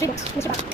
mystery box, mystery box.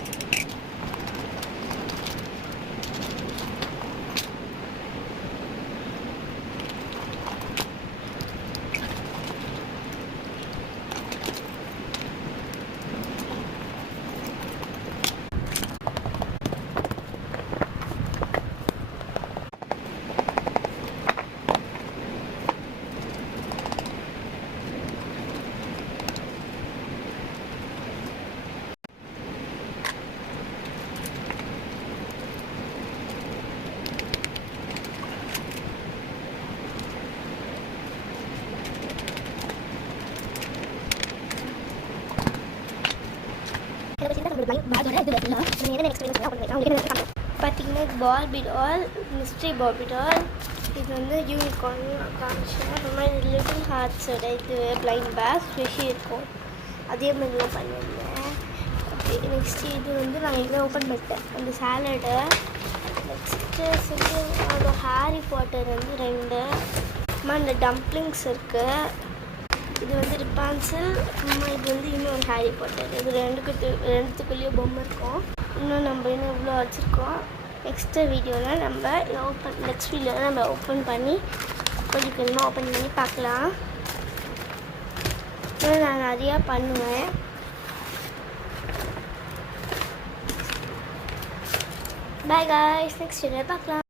பார்த்தீங்கன்னா Barbie doll, mystery Barbie doll. இது வந்து யூனிகார்ன் காமிச்சேன். அப்புறமா இது லிட்டில் ஹார்ட்ஸோட இது பிளைண்ட் பேக் ஃப்ரெஷ்ஷி இருக்கும். அதே மாதிரிலாம் பண்ணியிருந்தேன். ஓகே, நெக்ஸ்ட்டு இது வந்து நான் இதை ஓப்பன் பண்ணிட்டேன் அந்த சாலடை. நெக்ஸ்ட்டு வந்து அதோட ஹாரி பாட்டர் வந்து 2. அப்புறமா இந்த டம்ப்ளிங்ஸ் இருக்குது. இது வந்து ரிப்பான்சில். அப்புறமா இது வந்து இன்னும் ஒரு ஹாரி பாட்டர். இது ரெண்டுத்துக்குள்ளேயும் பொம்மை இருக்கும். இன்னும் நம்ம இன்னும் இவ்வளோ வச்சுருக்கோம். நெக்ஸ்ட்டு வீடியோவில் நெக்ஸ்ட் வீடியோவில் நம்ம ஓப்பன் பண்ணி கொஞ்சம் கொஞ்சமாக ஓப்பன் பண்ணி பார்க்கலாம். இன்னும் நான் நிறையா பண்ணுவேன். பாய் காய்ஸ், நெக்ஸ்ட் வீடியோவில் பார்க்கலாம்.